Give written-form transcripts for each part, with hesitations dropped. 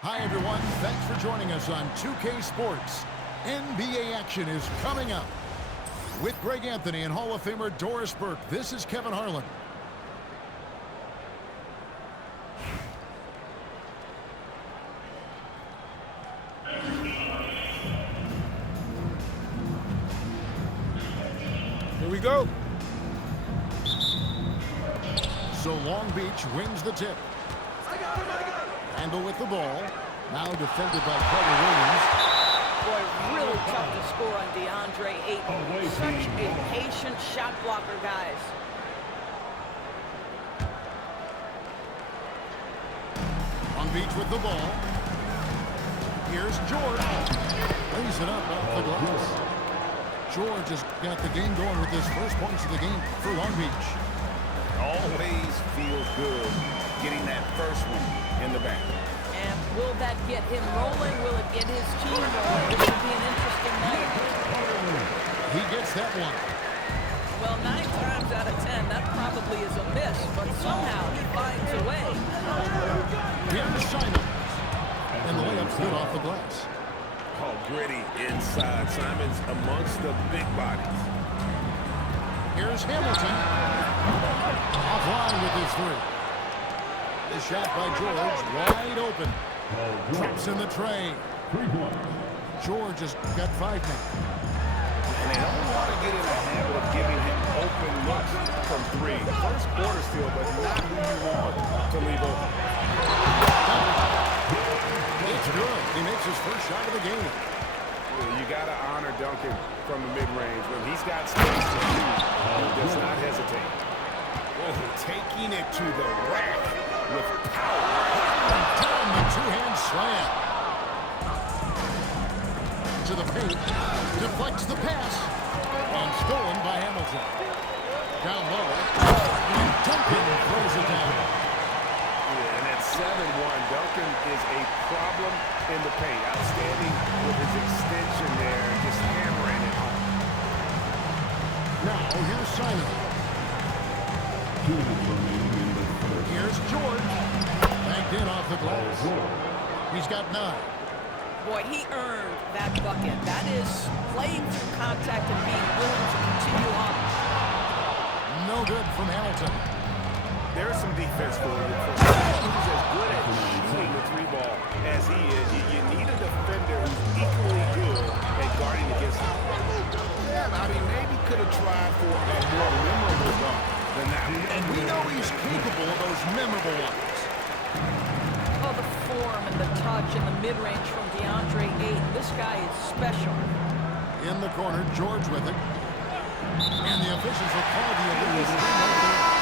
Hi, everyone. Thanks for joining us on 2K Sports. NBA action is coming up. With Greg Anthony and Hall of Famer Doris Burke, this is Kevin Harlan. Here we go. So Long Beach wins the tip. Handle with the ball. Now defended by Carter Williams. Boy, really tough to score on DeAndre Ayton. Such a patient shot blocker, guys. Long Beach with the ball. Here's George. Lays it up off the glass. George has got the game going with his first points of the game for Long Beach. Always feels good getting that first one in the bank. And will that get him rolling? Will it get his team rolling? This will be an interesting night. He gets that one. Well, 9 times out of 10, that probably is a miss, but somehow he finds a way. Here's Simons. And the layup's good off the glass. Oh, gritty inside. Simons amongst the big bodies. Here's Hamilton. Offline with his three. The shot by George, wide open. Drops in the tray. George has got 5 now. And they don't want to get in the habit of giving him open looks from 3. First quarter still, but not who you want to leave open. It's good. He makes his first shot of the game. You got to honor Duncan from the mid-range. When he's got space to shoot, he does not hesitate. Oh, taking it to the rack with power. Down the two-hand slam. To the paint. Deflects the pass. And stolen by Hamilton. Down low. And Duncan throws it down. Yeah, and at 7-1, Duncan is a problem in the paint. Outstanding with his extension there, just hammering it home. Now, here's Simon. Here's George. Banked in off the glass. He's got 9. Boy, he earned that bucket. That is playing through contact and being willing to continue on. No good from Hamilton. There's some defense for you. Who's as good at shooting the 3-ball as he is. You need a defender who's equally good at guarding against him. Yeah, I mean, maybe could have tried for a more memorable dunk than that. And we know he's capable of those memorable ones. Oh, the form and the touch and the mid-range from DeAndre Ayton. This guy is special. In the corner, George with it. And the officials will call the illegal screen right there.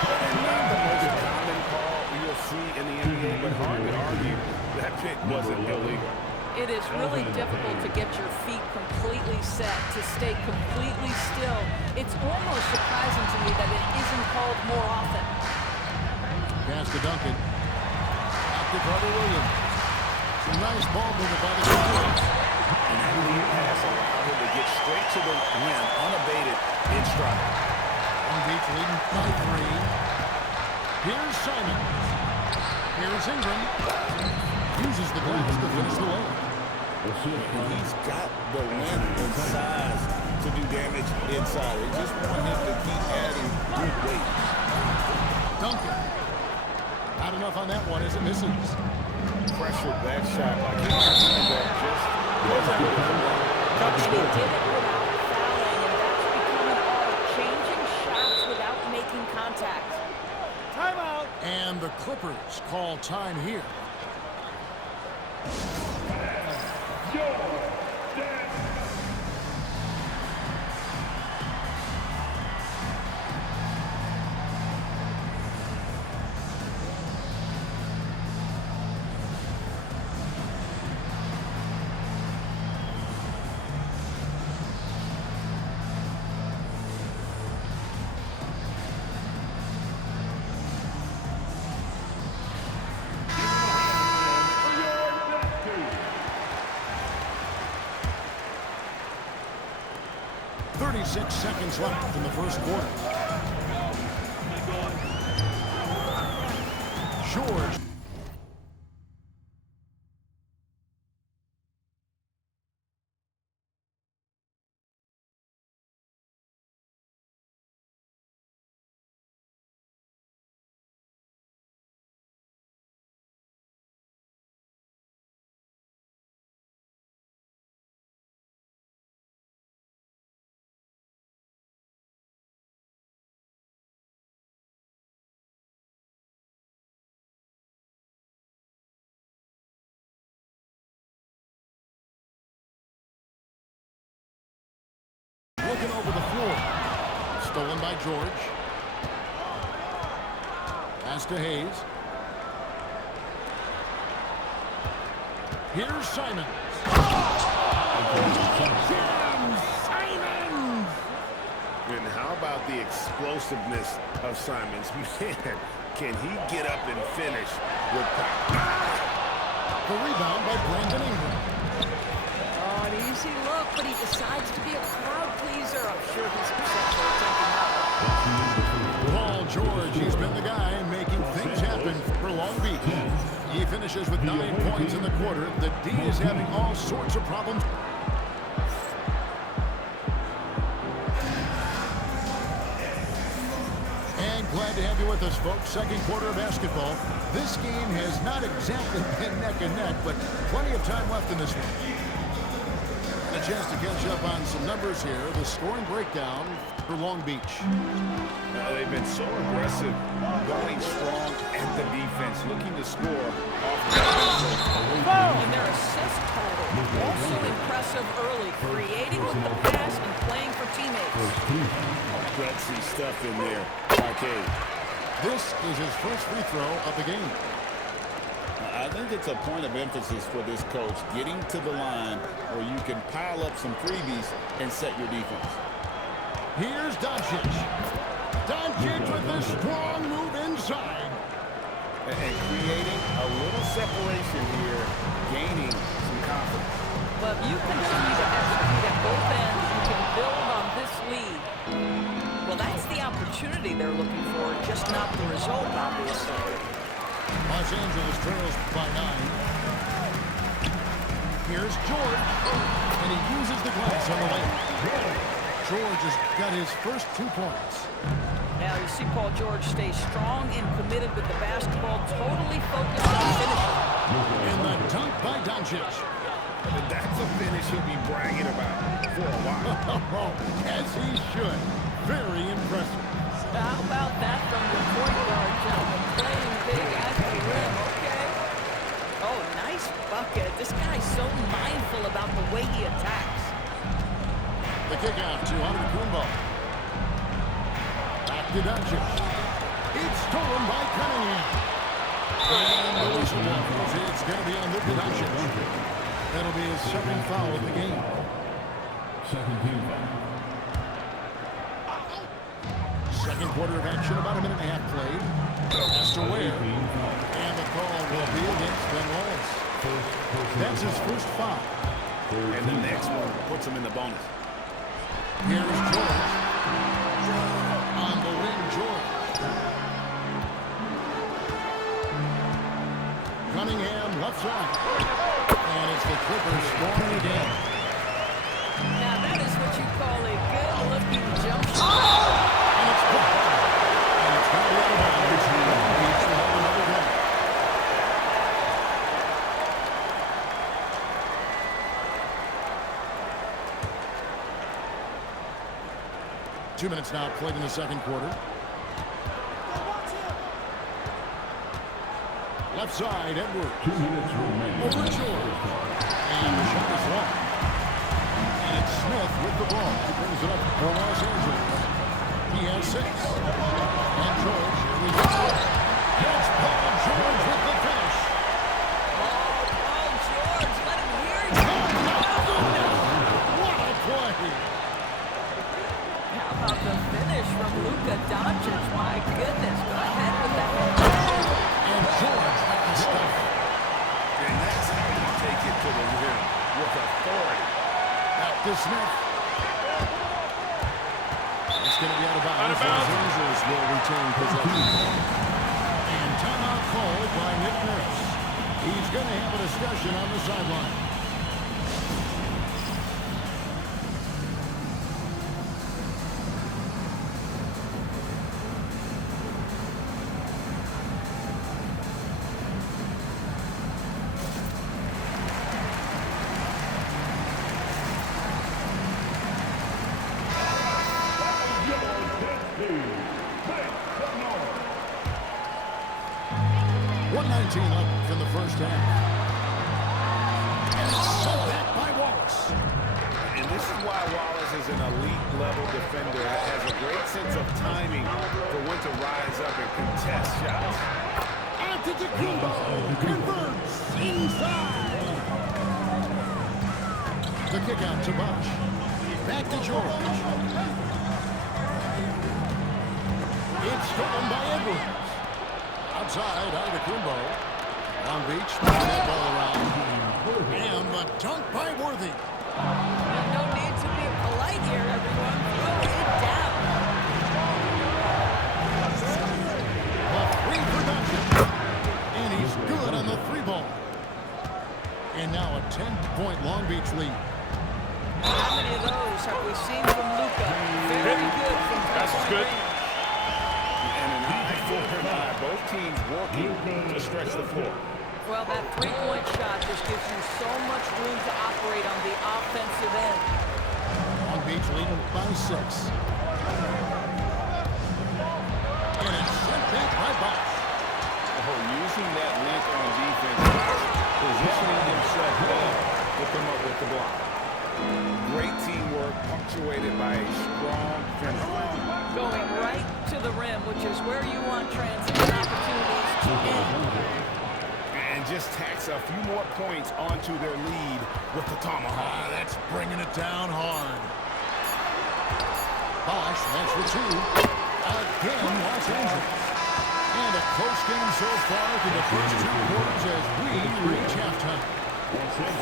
And not the most common call you'll see in the NBA, but hard to argue that pick wasn't illegal. It is really difficult to get your feet completely set, to stay completely still. It's almost surprising to me that it isn't called more often. Pass to Duncan. Out to Carter Williams. Some nice ball movement by the defense. And that lead pass allowed him to get straight to the rim, unabated in stride. Long Beach leading by 3. Here's Simons. Here's Ingram. Uses the glass to finish the way. And he's got the length and size to do damage inside. They just want him to keep adding good weight. Duncan. Not enough on that one as it misses. Pressured that shot like he that just wasn't good. And he did it without fouling, and that's become an art, changing shots without making contact. Timeout. And the Clippers call time here. Six seconds left in the first quarter. George more. Stolen by George. Pass to Hayes. Here's Simons. James Simons! And how about the explosiveness of Simons? Man, can he get up and finish with power? The rebound by Brandon Ingram. Oh, an easy look, but he decides to be a crowd pleaser. I'm sure he's upset for attempting that. Paul George, he's been the guy making things happen for Long Beach. He finishes with 9 points in the quarter. The D is having all sorts of problems. And glad to have you with us, folks. Second quarter of basketball. This game has not exactly been neck and neck, but plenty of time left in this one. And a chance to catch up on some numbers here. The scoring breakdown for Long Beach. They've been so aggressive, going strong at the defense, looking to score off the And their assist total, also impressive early, creating with the pass and playing for teammates. gutsy stuff in there. Arcade. This is his first free throw of the game. I think it's a point of emphasis for this coach, getting to the line where you can pile up some freebies and set your defense. Here's Doncic. Doncic with a strong move inside. And creating a little separation here, gaining some confidence. But if you continue to execute at both ends, you can build on this lead. Well, that's the opportunity they're looking for, just not the result, obviously. Los Angeles trails by 9. Here's George, and he uses the glass on the layup. George has got his first 2 points. Now you see Paul George stay strong and committed with the basketball, totally focused on finishing. And the dunk by Doncic. That's a finish he'll be bragging about for a while. As he should. Very impressive. How about that from the point guard, gentlemen? Playing big at the rim, okay? Oh, nice bucket. This guy's so mindful about the way he attacks. The kickout to Antetokounmpo. Back to Doncic. It's stolen by Cunningham. And the whistle blows. It's going to be on Luka Doncic. That'll be his second foul of the game. Second team foul. Second quarter of action, about a minute and a half played. Pass to Ware. And the call will be against Ben Wallace. That's his first foul. And the next one puts him in the bonus. Here's George. On the wing, George. Cunningham, left side. And it's the Clippers scoring again. Now that is what you call a good-looking jump shot. And it's blocked. And it's going to be out of bounds. Each will have another goal. Two minutes now played in the second quarter. Left side, Edwards. 2 minutes remaining. Over George. And the shot is long. And it's Smith with the ball. He brings it up for Los Angeles. He has 6. And George, here we go. It's Paul George with the finish. Paul George, let him hear you. What a play. How about the finish from Luka Doncic? My goodness, go ahead with that. And George with the stuff. And that's how you take it to the rim with authority. Back to Smith. It's going to be out of bounds. Los Angeles will retain possession. And timeout called by Nick Nurse. He's going to have a discussion on the sideline. Left in the first half. And it's sent back by Wallace. And this is why Wallace is an elite-level defender that has a great sense of timing for when to rise up and contest shots. Antetokounmpo converts inside. The kick out to Bosh. Back to George. It's stolen by Edwards. Outside, Antetokounmpo. Long Beach, moving that ball around. And the dunk by Worthy. No need to be polite here, everyone. Throw it down. The three production. And he's good on the three ball. And now a 10-point Long Beach lead. How many of those have we seen from Luka? Very good from three-point range. And an eye for an eye. Both teams working to stretch the floor. Well, that three-point shot just gives you so much room to operate on the offensive end. Long Beach leading by 6. And it's sent back by Bosh. Oh, using that length on defense, positioning himself well to come up with the block. Great teamwork, punctuated by a strong finish. Going right to the rim, which is where you want transition opportunities to end. And just tacks a few more points onto their lead with the tomahawk. That's bringing it down hard. Bosh, that's for 2. Again, Los Angeles. And a close game so far through the first 2 quarters as we reach halftime.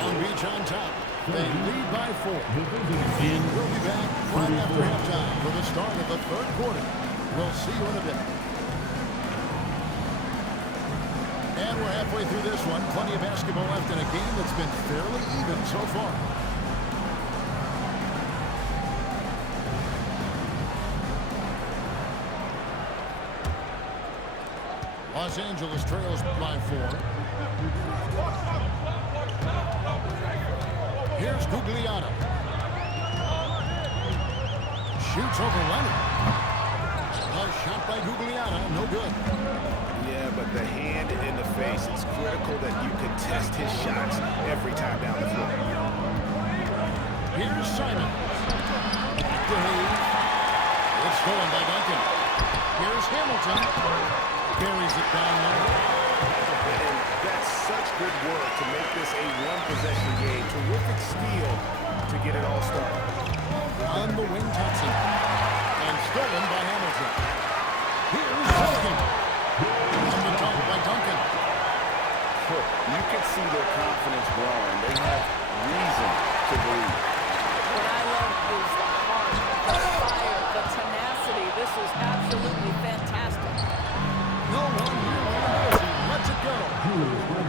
Long Beach on top. They lead by 4. And we'll be back right after halftime for the start of the 3rd quarter. We'll see you in a bit. And we're halfway through this one. Plenty of basketball left in a game that's been fairly even so far. Los Angeles trails by 4. Here's Gugliotta. Shoots over Leonard. A shot by Gugliotta, no good. Yeah, but the hand in the face is critical that you contest his shots every time down the floor. Here's Simon. Back to Hayes. It's stolen by Duncan. Here's Hamilton. Carries it down low. And that's such good work to make this a one-possession game. Terrific steal to get it all started. On the wing, Thompson. And stolen by Hamilton. Here's Duncan. On the dunk by Duncan. You can see their confidence growing. They have reason to believe. What I love is the heart, the fire, the tenacity. This is absolutely fantastic. No one really knows he lets it go.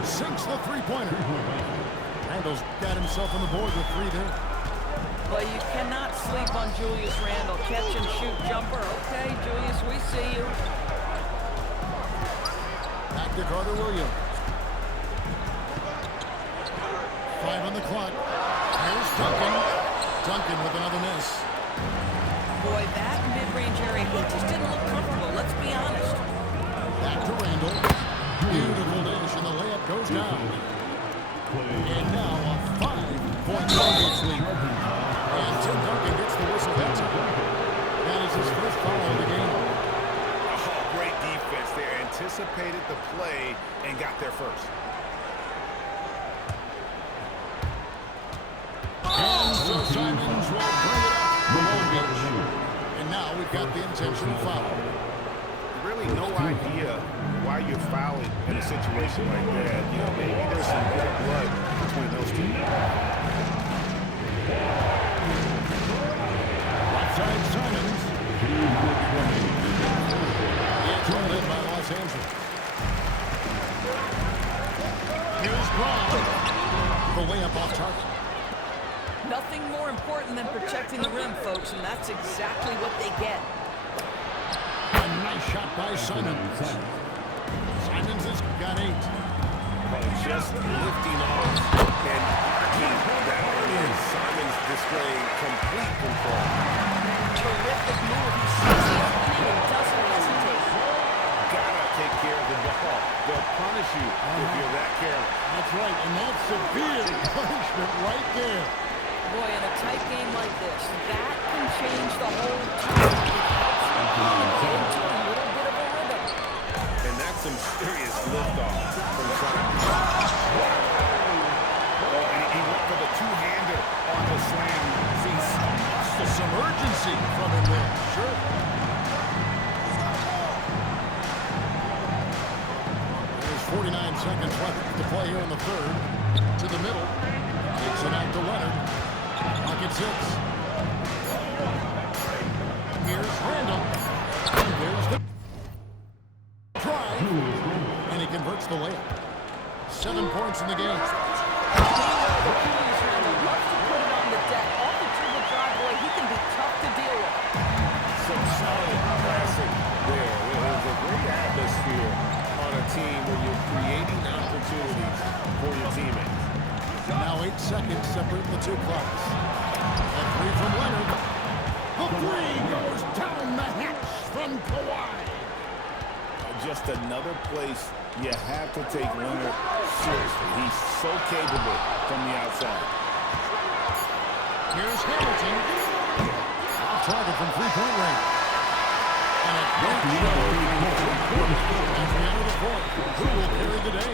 Sinks the three-pointer. Randall's got himself on the board with 3 there. Well, you cannot sleep on Julius Randle. Catch and shoot jumper. Okay, Julius, we see you. Back to Carter Williams. 5 on the clock. Here's Duncan. Duncan with another miss. Boy, that mid-range area, he just didn't look comfortable. Let's be honest. Back to Randall. Beautiful dish, and the layup goes down. And now a 5-point lead. And Tim Duncan gets the whistle that time. That is his first foul of the game. Oh, great defense there. Anticipated the play and got there first. And so Simons will bring it up for Long Beach. And now we've got the intentional foul. Really no idea why you're fouling in a situation like that. You know, maybe there's some bad blood between those two. Outside Simons. It's run in by Los Angeles. Here's Brown. The layup off target. Nothing more important than protecting the rim, folks, and that's exactly what they get. A nice shot by Simons. Simons has got 8. Just lifting off and that is Simons displaying complete control. Terrific move. He sees it coming and doesn't hesitate. Gotta take care of the ball. They'll punish you if you're that careless. That's right, and that's severe punishment right there. Boy, in a tight game like this, that whole time. It helps them get into a little bit of a rhythm. And that's some serious liftoff from trying. Oh, and he went for the two-hander on the slam. Some urgency from him there. Sure. There's 49 seconds left to play here in the third. To the middle. Takes it out to Leonard. Pocket six. Here's Randall. And there's the drive. And he converts the layup. 7 points in the game. Julius Randle loves to put it on the deck. Off the dribble drive, boy, he can be tough to deal with. Some solid passing there. There's a great atmosphere on a team when you're creating opportunities for your teammates. Now 8 seconds separate the two clocks. A three from Leonard. The three goes down the hatch from Kawhi. Just another place you have to take Leonard seriously. He's so capable from the outside. Here's Hamilton. Off target from three-point range. And a great show as we enter the fourth. Who will carry the day?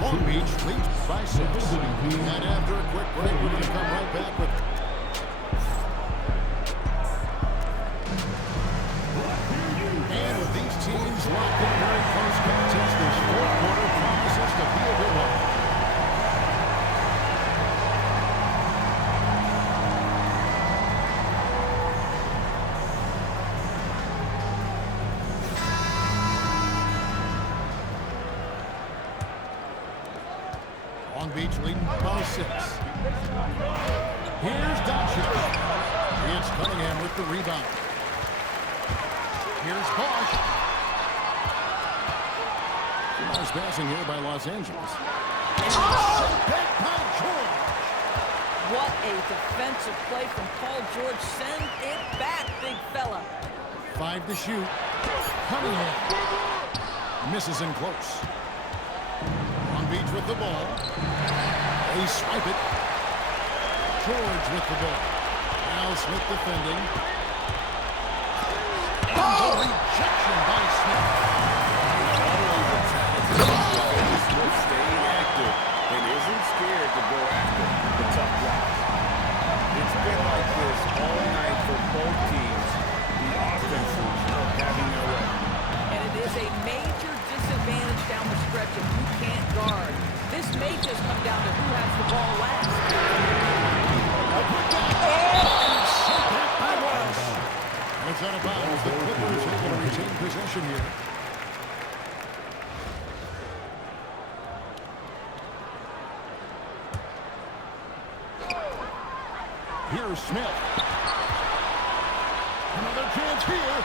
Long Beach leads by 6. And after a quick break, we're going to come right back with... And with these teams locked in a very close contest, this fourth quarter promises to be a good one. Long Beach leading by 6. Here's Doncic. It's Cunningham with the rebound. Here's Bosch. Nice passing here by Los Angeles. Back by George. What a defensive play from Paul George. Send it back, big fella. 5 to shoot. Cunningham misses in close. Long Beach with the ball. They swipe it. George with the ball. Now Smith defending. And the rejection by Smith. Smith staying active and isn't scared to go after the tough drops. It's been like this all night for both teams. The offenses are having their way. And it is a major disadvantage down the stretch if you can't guard. This may just come down to who has the ball last. It's out of bounds. The Clippers are going to retain possession here. Here's Smith. Another chance here.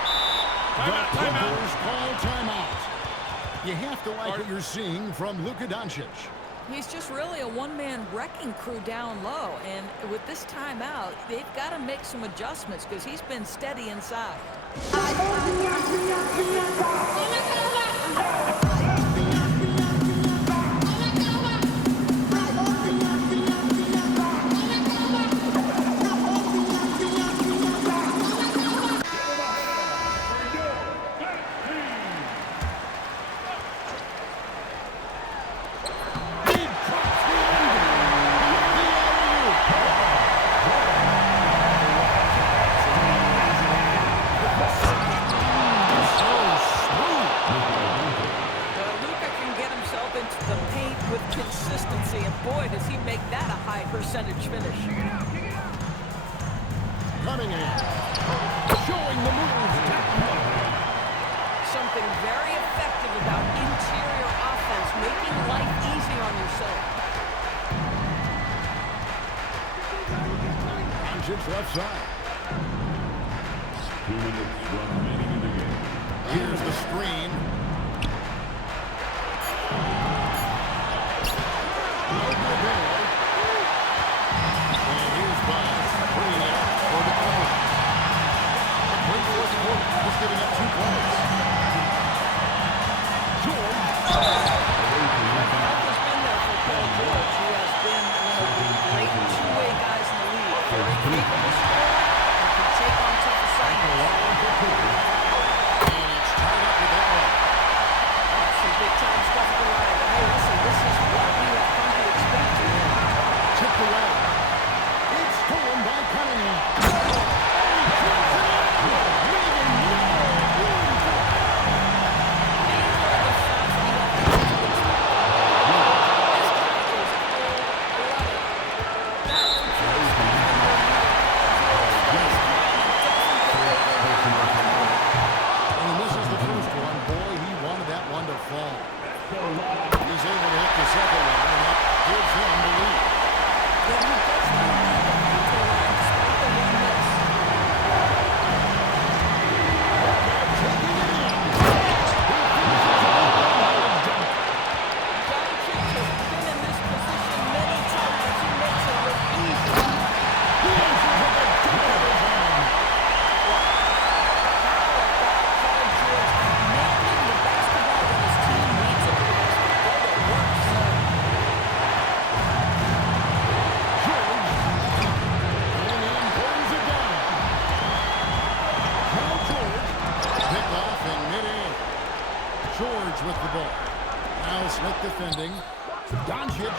The Clippers call timeout. You have to like what you're seeing from Luka Doncic. He's just really a one-man wrecking crew down low. And with this timeout, they've got to make some adjustments because he's been steady inside. Percentage finish. Cunningham showing the move. Something very effective about interior offense, making life easy on yourself. Doncic left side. 2 minutes remaining in the game. Here's the screen. Giving up 2 points. George. Has been there for Paul George, who has been one of the great two-way guys in the league. Very capable scorer and can take on tough George with the ball. Now Smith defending. Doncic.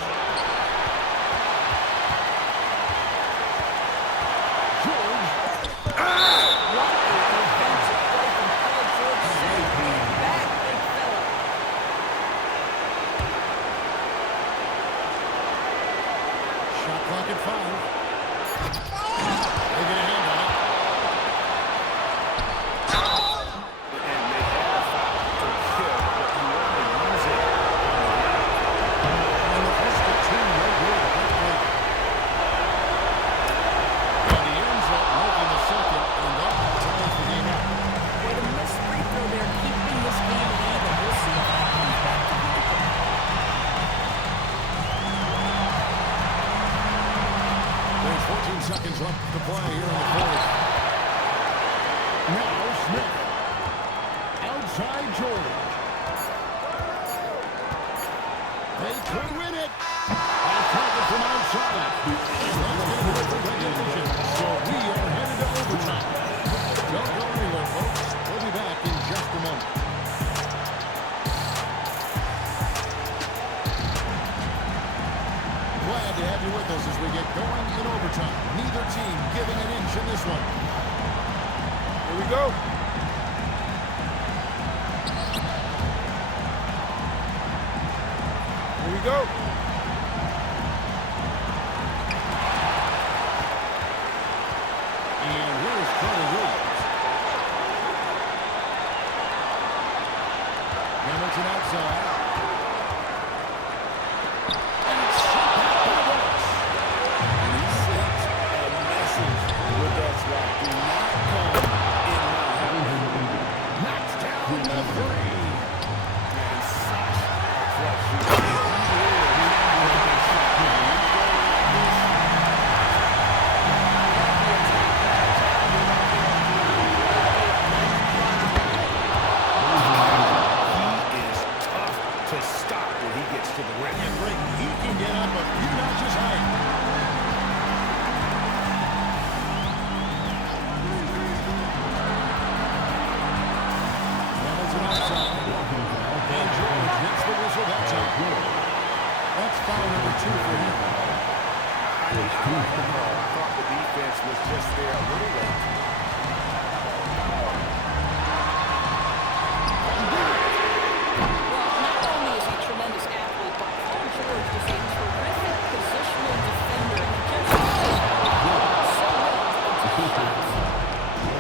George. What a defensive play from Paul George. Save back, big fella. Shot clock at 5. They get a hand on it. And they had a foul to kill, but you want to use it. And the first of 2, no good. And he ends up making the second, and that ties the game out. Way to miss free throw there, keeping this game even. We'll see if that comes back to haunt them. There's 14 seconds left to play here in the fourth. Now Smith. Outside George. They could win it. Attack it from outside. So we are headed to overtime. Don't go anywhere, folks. We'll be back in just a moment. Glad to have you with us as we get going in overtime. Neither team giving an inch in this one. Here we go. Here we go. And here's Carter Williams. Hamilton outside. And it's shot back by Ross. And he sent a message with us like, do not come in my house. Knocks down the 3. And such a clutch shooter. He is tough to stop when he gets to the rim. And Brayton, he can get up a few notches higher. Hamilton outside. And George gets the whistle that time. That's foul number 2 for him. I like the call. I thought the defense was just there a little late. Well, not only is he a tremendous athlete, but Paul George is a terrific positional defender. And he just plays so well to take shots.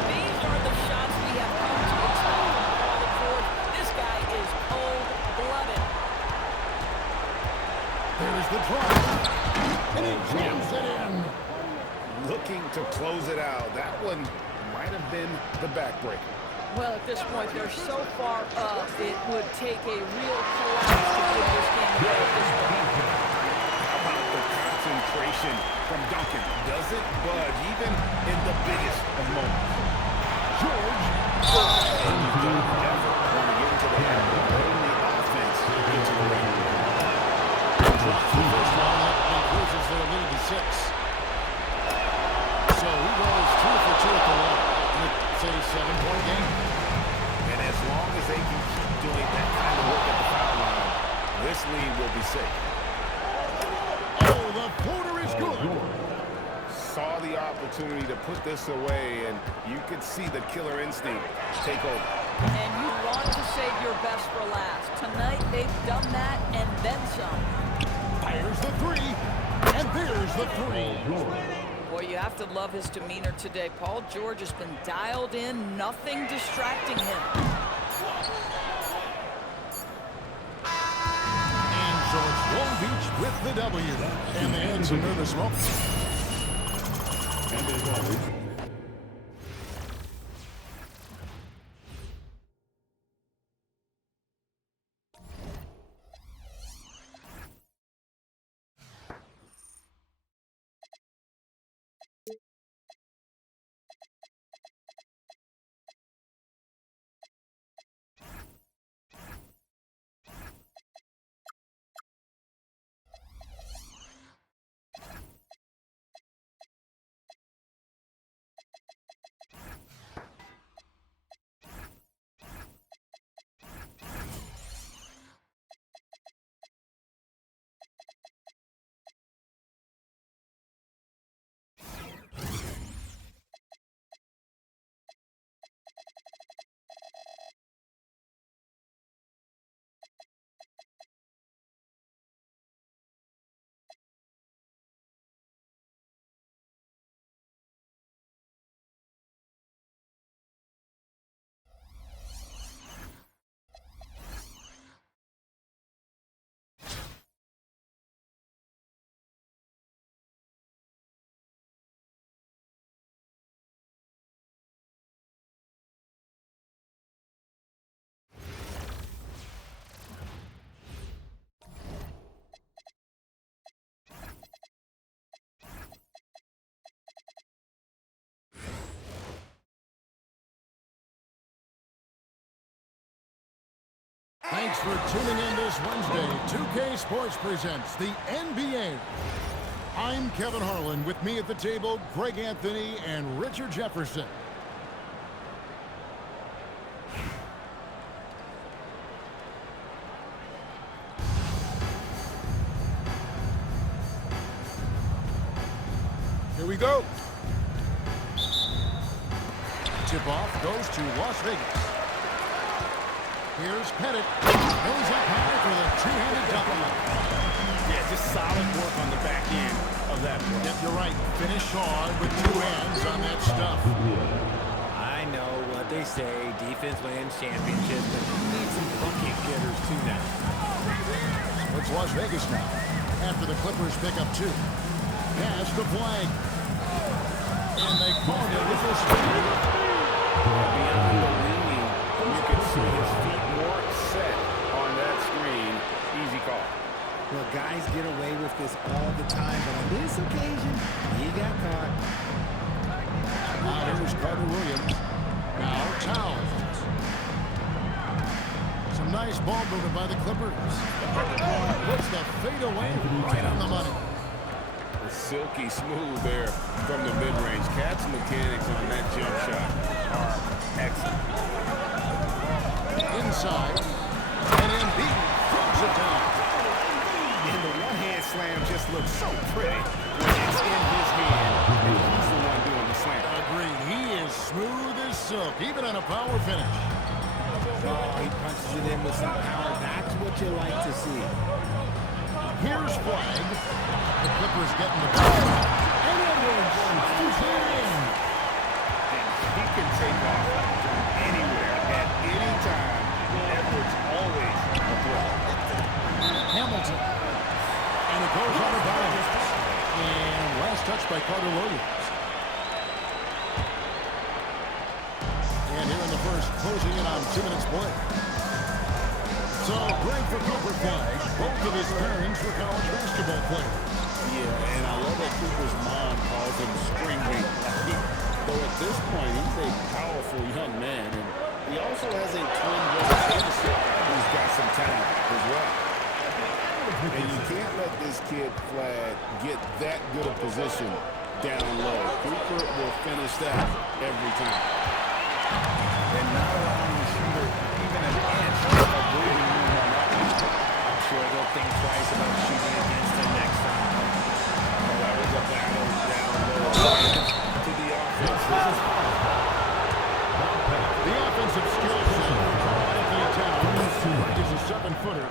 These are the shots we have come to expect from Paul George. This guy is cold-blooded. There's the drive. And he jams it in. Looking to close it out. That one might have been the backbreaker. Well, at this point, they're so far up, it would take a real collapse to give this game away at this point. How about the concentration from Duncan? Doesn't budge even in the biggest of moments. George. And you don't ever want to get into the habit of letting the offense into the ring. Drops the first one up and increases their lead to 6. So he goes 2 for 2 at the line. It's a 7-point game. And as long as they can keep doing that kind of work at the foul line, this lead will be safe. Oh, the floater is good. Saw the opportunity to put this away, and you could see the killer instinct take over. And you want to save your best for last. Tonight, they've done that and then some. Fires the 3. And there's the 3. Boy, you have to love his demeanor today. Paul George has been dialed in, nothing distracting him. And so it's Long Beach with the W. And they had some nervous moments. Thanks for tuning in this Wednesday. 2K Sports presents the NBA. I'm Kevin Harlan. With me at the table, Greg Anthony and Richard Jefferson. Here we go. Tip-off goes to Las Vegas. Here's Pettit. Goes up high for the two-handed double. Yeah, just solid work on the back end of that play. Yep, you're right. Finish hard with two hands on that stuff. I know what they say, defense wins championships, but you need some bucket getters too now. It's Las Vegas now. After the Clippers pick up two. Pass the flag. And they call it with a spin. Beyond the leaning, you can see his feet more set on that screen. Easy call. Well, guys get away with this all the time, but on this occasion, he got caught. Now here's Carter Williams. Now Towns. Some nice ball movement by the Clippers. Puts the fade away right on the money. Silky smooth there from the mid-range. Cat's mechanics on that jump shot are excellent. Inside. And Embiid throws it down. And the one-hand slam just looks so pretty when it's in his hand. And he's the one doing the slam. Agreed. He is smooth as silk, even on a power finish. Oh, he punches it in with some power. That's what you like to see. Here's flag. The Clippers getting the ball. And Edwards shoots it in. And he can take off from anywhere at any time. Edwards always a threat. Hamilton. And it goes out of bounds. And last touch by Carter Williams. And here in the first, closing in on 2 minutes play. So, great for Cooper Flag. Both of his parents were college basketball players. Yeah, and I love that Cooper's mom calls him String Bean. Though at this point, he's a powerful young man. And he also has a twin brother, Anderson, who's got some talent as well. And you can't let this kid, Flag, get that good a position down low. Cooper will finish that every time. And not allowing the shooter even an inch of breathing room on that one. I'm sure they'll think twice about shooting against him next time. Oh, that was a battle down low to the offense. The offensive skill set of Karl-Anthony Towns, is a 7-footer,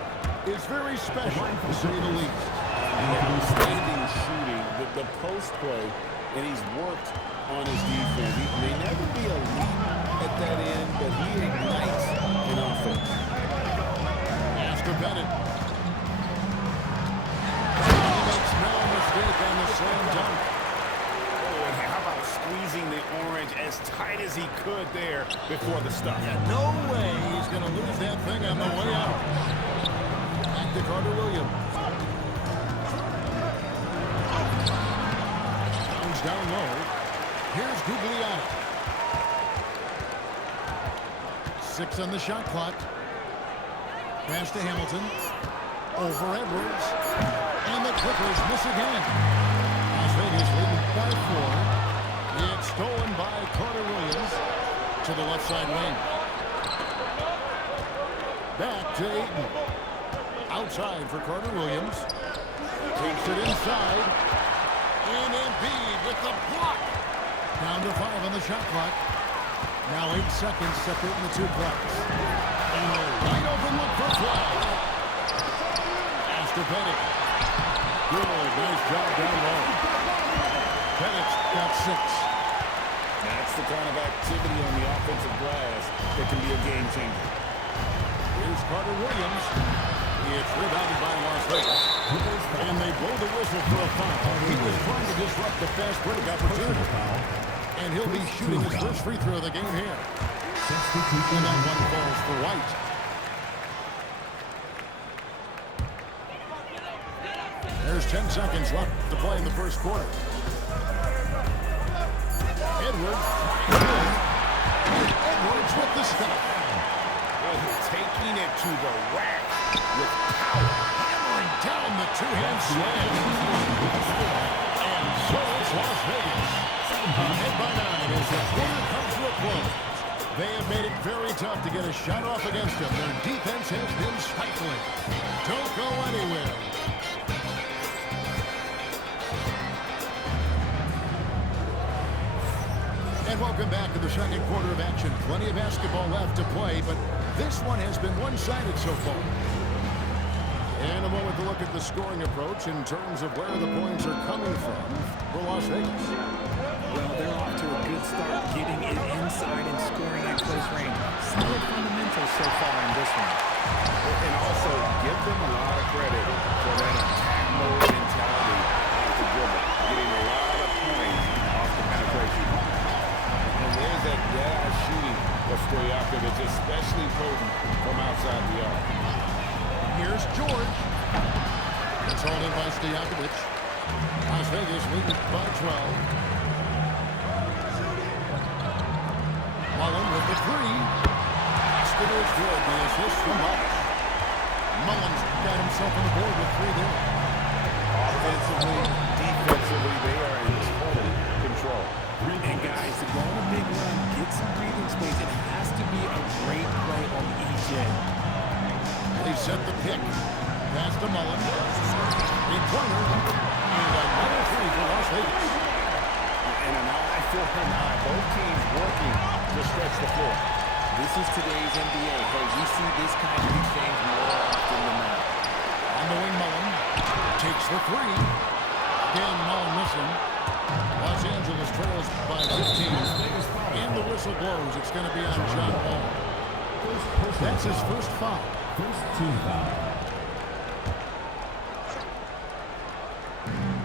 is very special, to say the least. Outstanding shooting with the post play, and he's worked on his defense. He may never be elite at that end, but he ignites an offense. Astor Bennett. He makes no mistake on the slam dunk. Oh, and how about squeezing the orange as tight as he could there before the stop? No way he's going to lose that thing on the way out. Back to Carter Williams. Towns down low. Here's Gugliotta. 6 on the shot clock. Pass to Hamilton. Over Edwards. And the Clippers miss again. Las Vegas leading by 4. It's stolen by Carter Williams to the left side wing. Back to Ayton. Outside for Carter Williams. Takes it inside. And Embiid with the block. Down to 5 on the shot clock. Now 8 seconds separating the two clocks. And a wide open look for Flag. Astor Bennett. Good, nice job down low. Bennett's got 6. That's the kind of activity on the offensive glass that can be a game changer. Here's Carter Williams. It's rebounded by Las Vegas. And they blow the whistle for a foul. He was trying to disrupt the fast break opportunity. And he'll be shooting his first free throw of the game here. And that one falls for White. There's 10 seconds left to play in the first quarter. Edwards. Edwards with the stop. Taking it to the rack with power. Hammering down the two-hand slam. And so it's Las Vegas. Ahead by 9 as the quarter comes to a close. They have made it very tough to get a shot off against them. Their defense has been stifling. Don't go anywhere. And welcome back to the second quarter of action. Plenty of basketball left to play, but this one has been one-sided so far. And a moment to look at the scoring approach in terms of where the points are coming from for Las Vegas. Well, they're off to a good start getting it inside and scoring at close range. Solid fundamentals so far in this one. And also, give them a lot of credit for that attack mode mentality off the dribble. Getting a lot of points off the penetration. And there's that dead-eye shooting of Stojakovic, especially potent from outside the arc. Here's George. It's hauled in by Stojakovic. Las Vegas leading by 12. Mullen with the three. Basket is good. The assist from Mullen. Mullen's got himself on the board with 3 there. Offensively, defensively, they are in total control. And guys, to go on a big run, get some breathing space, it has to be a great play on EJ. They set the pick. Pass to Mullen. Three-pointer. And another 3 for Las Vegas. And an eye for an eye. Both teams working to stretch the floor. This is today's NBA. Hey, we see this kind of exchange more often than not. On the wing, Mullen takes the 3. Again, Mullen missing. Los Angeles trails by 15. And the whistle blows. It's going to be on John Wall. That's his first foul. First team foul.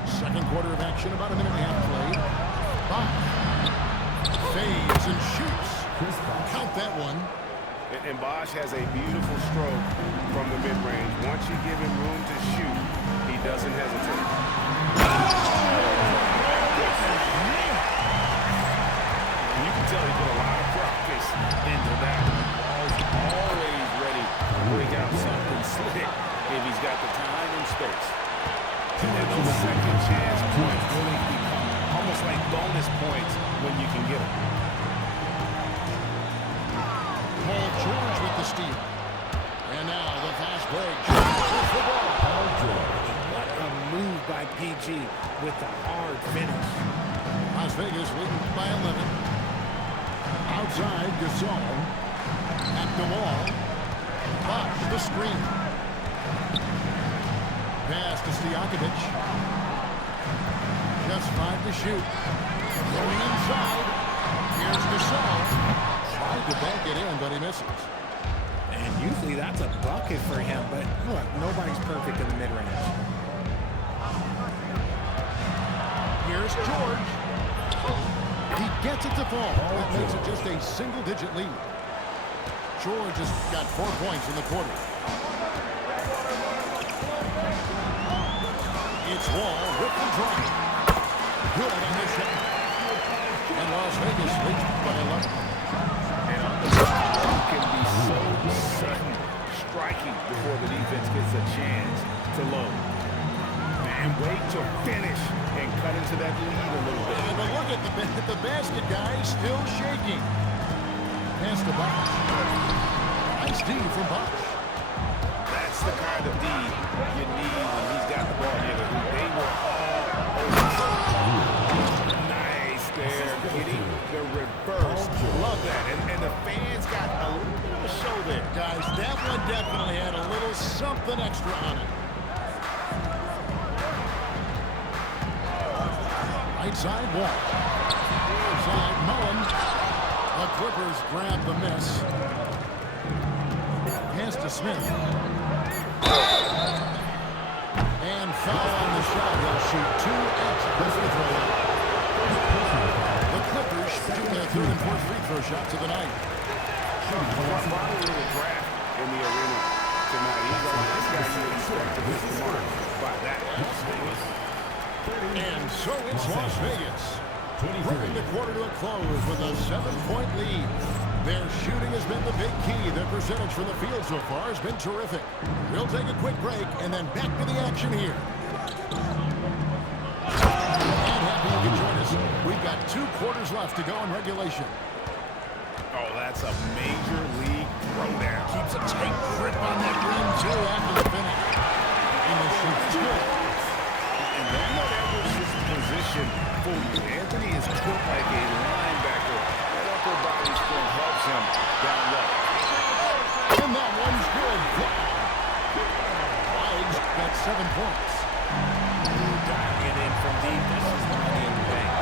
Second quarter of action, about a minute and a half played. Bosch fades and shoots. Count that one. And Bosch has a beautiful stroke from the mid-range. Once you give him room to shoot, he doesn't hesitate. You can tell he put a lot of practice into that. He's always ready to break out something slick if he's got the time and space. And those second chance points really become almost like bonus points when you can get them. Paul George with the steal. And now the fast break. George with the ball. Paul George. What a move by PG with the hard finish. Las Vegas leading by 11. Outside, Gasol. At the wall. Bosch the screen. Pass to Stojakovic. Just 5 to shoot. Going inside. Here's Gasol. Tried to bank it in, but he misses. And usually that's a bucket for him, but look, nobody's perfect in the mid-range. Here's George. He gets it to fall. That makes it just a single-digit lead. George has got 4 points in the quarter. It's Wall with the drive. Good on the shot. And Las Vegas leads by 11. And on the side, it can be so sudden, striking before the defense gets a chance to load. And wait to finish and cut into that lead a little bit. And look at the basket guy still shaking. Pass to Bosch. Nice D from Bosch. That's the kind of D you need when he's got the ball here. They were all over. Nice there, getting the reverse. Love that. And the fans got a little bit of a show there. Guys, that one definitely had a little something extra on it. Right side Wall. Inside Mullen. The Clippers grab the miss. Pass to Smith. And foul on the shot. He'll shoot 2 extra free throws. The Clippers shooting their 3rd and 4th free throw shots of the night. Finally in the draft in the arena tonight. He's on this guy you would expect to miss the mark by that. And so it's Las Vegas. Bringing the quarter to a close with a 7-point lead. Their shooting has been the big key. Their percentage from the field so far has been terrific. We'll take a quick break and then back to the action here. And happy you can join us. We've got 2 quarters left to go in regulation. Oh, that's a major league throwdown. Keeps a tight grip on that rim, too, after the finish. And the shoot is good. And that's not Edwards' position for you. Anthony is built like a linebacker. That upper body strength helps him down low. And that one's good. Wags got 7 points. Dialing it in from deep. This is money in the bank.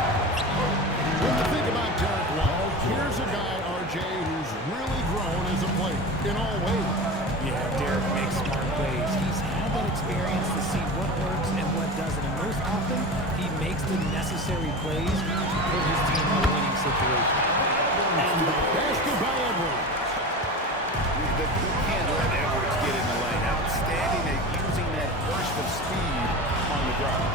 When you think about Derek White, here's a guy, RJ, who's really grown as a player in all ways. Yeah, Derek makes smart plays. He's had that experience to see what works and what doesn't. And most often, he makes the necessary plays to put his team in a winning situation. And the basket by Edwards. You can't let Edwards get in the lane. Outstanding at using that burst of speed on the ground.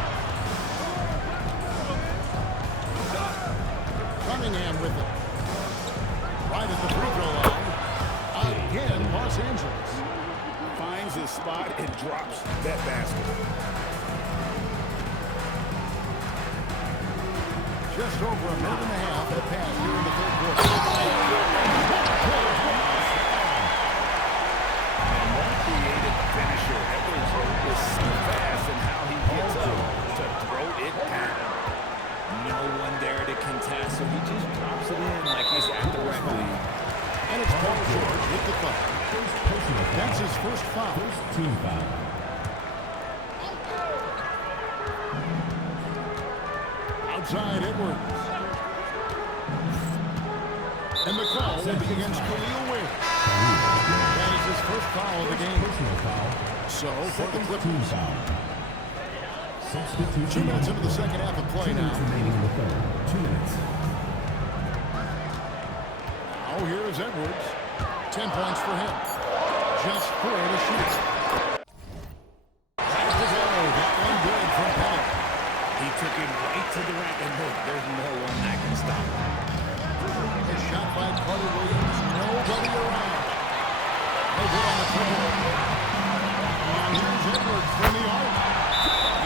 Cunningham with it. Right at the free throw line. Again, Los Angeles. Finds his spot and drops that basket. Just over a minute and a half that pass here in the 3rd quarter. And one creative finisher. Edwards is so fast in how he gets up to throw it down. No one there to contest, so he just drops it in like he's at the rec league. And it's Paul George with the foul. That's his first foul. Team foul. Outside Edwards. And the call will be against Khalil Ware. That is his first foul of the game. So, for the Clippers. 2 minutes into the second half of play now. 2 minutes. Now here's Edwards. 10 points for him. Just 4 to shoot. Back to go. That one good from Pettit. He took it right to the rack, and look, there's no one that can stop him. A shot by Carter Williams. Nobody around. No good on the triple. And here's Edwards from the arc.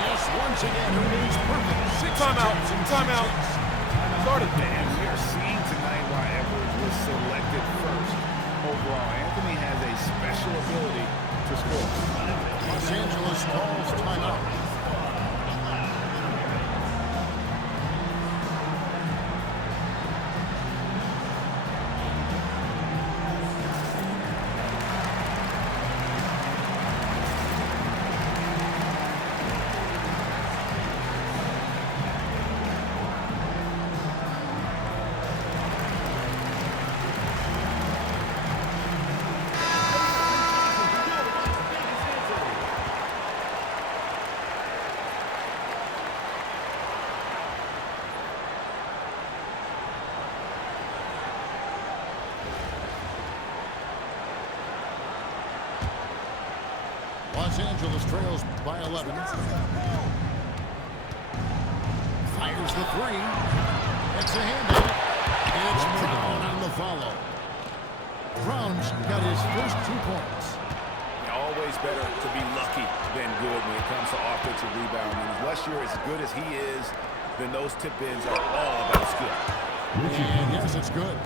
Yes, once again, who needs perfect. 6 Timeout. attempts and Timeout. 6 Started. And we are seeing tonight why Edwards was selected first. Overall, Anthony has a special ability to score. Los Angeles calls timeout. Los Angeles trails by 11. Fires the 3. It's a handout. It's Brown on the follow. Brown's got his first 2 points. Always better to be lucky than good when it comes to offensive rebounding. Unless you're as good as he is, then those tip-ins are all about skill. And yes, it's good.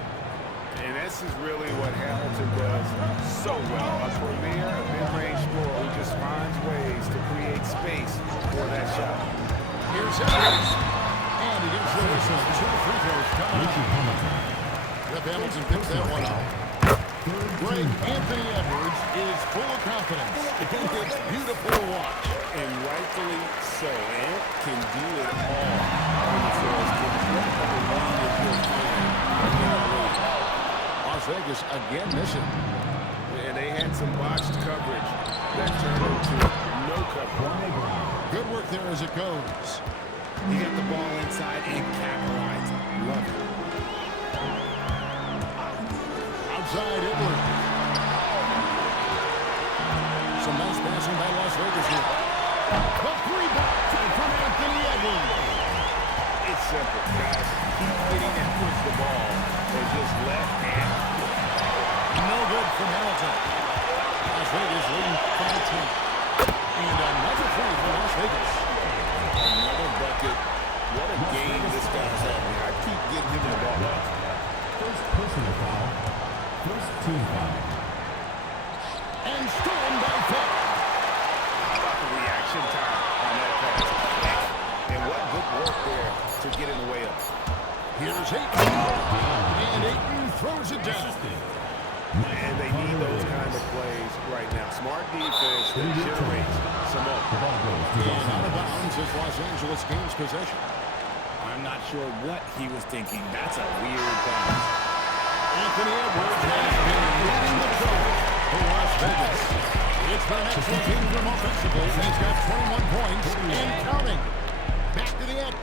And this is really what Hamilton does so well. A premier mid-range scorer who just finds ways to create space for that shot. Here's Edwards. And he gives the whistle. 2 free throws coming up. Rip Hamilton picks that one out. Great Anthony Edwards is full of confidence. It's beautiful to watch. And rightfully so. Ant can do it all on the floor. Las Vegas again missing. And they had some botched coverage that turned into no coverage. Good work there as it goes. He got the ball inside and capitalized. Love it. Outside Edwards. Some nice passing by Las Vegas here. The 3 ball from Anthony Edwards. It's simple, guys. Keep getting and push the ball and just let and No good from Hamilton. Las Vegas leading by 10. And another three for Las Vegas. Another bucket. What a game this guy's having. I keep getting him the ball. First personal foul. First team foul. And stolen by Pitt. How about the reaction time on that pass? And what good work there to get in the way of. Here's Ayton. And Ayton throws it down. And they need those kind of plays right now. Smart defense that generates some more. The ball goes to And Los out of Angeles. bounds as Los Angeles gains possession. I'm not sure what he was thinking. That's a weird pass. Anthony Edwards has been leading the charge for Las Vegas. It's been an excellent game from offensively. He's got 21 points and counting. Back to the end.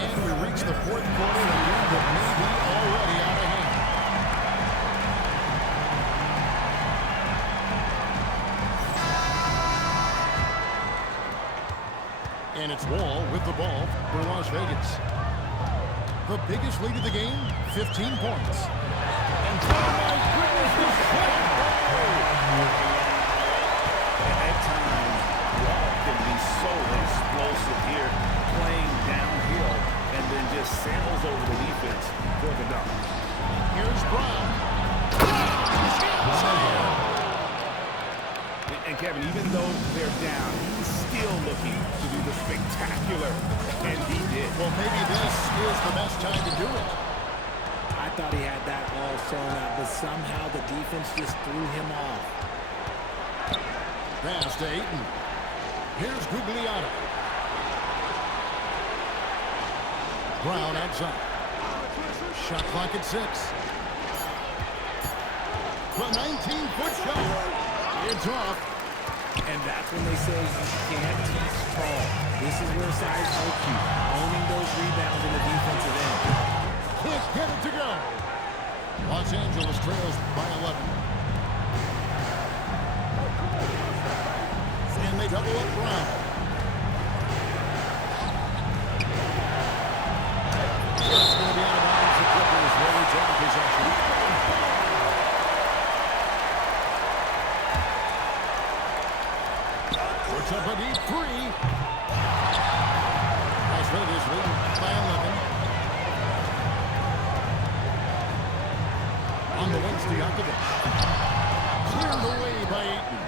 And we reach the fourth quarter, a game that may be already out of hand. And it's Wall with the ball for Las Vegas. The biggest lead of the game, 15 points. And oh my goodness, this shot! At times, Wall can be so explosive here, playing downhill, and then just sails over the defense for the dunk. Here's Brown. And Kevin, even though they're down, he's still looking to do the spectacular, and he did. Well, maybe this is the best time to do it. I thought he had that all sewn up, but somehow the defense just threw him off. Pass to Ayton. Here's Gugliotta. Brown outside. Shot clock at 6. The 19-foot shot. It's off. And that's when they say you can't teach tall. This is where size helps you. Owning those rebounds in the defensive end. Can't get it to go. Los Angeles trails by 11. And they double up Brown. It's going to be out of bounds. The Clippers will retain possession. Puts up a deep three. Las Vegas leading by 11. On the wing, Stojakovic. Cleared away by Ayton.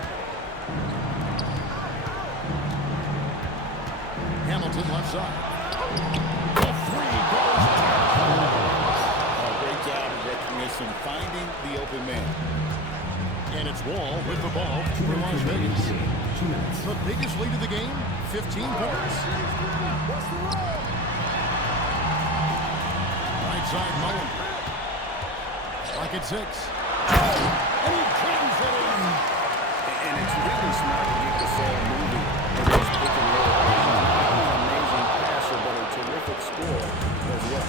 Hamilton left side. The three goes down. Great job of recognition, finding the open man. And it's Wall with the ball for Las Vegas. 2 minutes. The biggest lead of the game, 15 points. Right side, Mullen. Like at 6. And he jams it in. And it's really smart to get the ball moving in those pick and roll. He's an amazing passer, but a terrific scorer as well.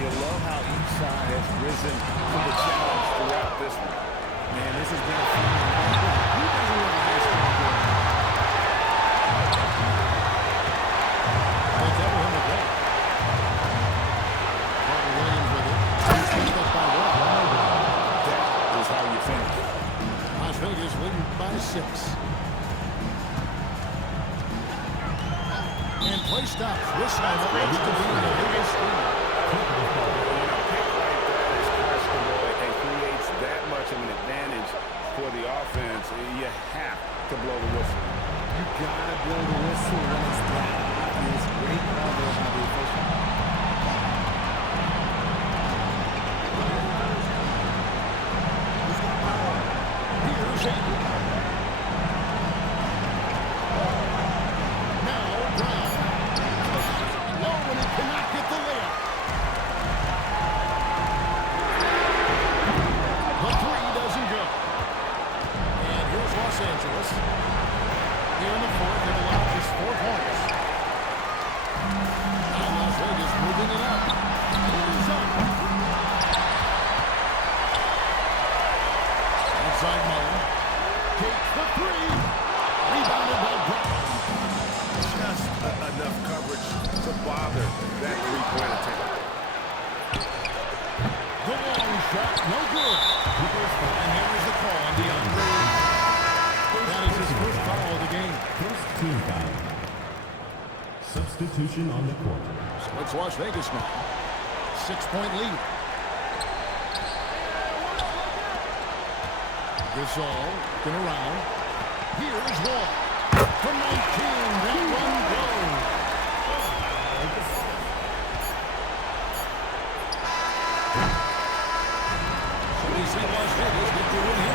You love how each side has risen to the challenge throughout this one. Man, this has been a fun one. Who doesn't love a high-scoring game? That's everyone to play. Carter Williams with it. He's picked up by Wall. That is how you finish. Las Vegas leading by 6. And play stops. This time it looks to be the biggest lead. That much of an advantage for the offense, you have to blow the whistle. You gotta blow the whistle when it's that obvious. Great call there by the official. Here's Ayton. Now Brown. Low, and he cannot get the layup. The three doesn't go. And here's Los Angeles. Here in the fourth, they've allowed just 4 points. Now Las Vegas moving it up. Here's up. Inside Mullen. Takes the three. Rebounded shot, no good. And here is the call on DeAndre. That is his first foul of the game. First team foul. Substitution on the court. So it's Las Vegas now. 6-point lead. Gasol looking around. Here's Wall. From 19, that one goes. So we see Las Vegas get the win here.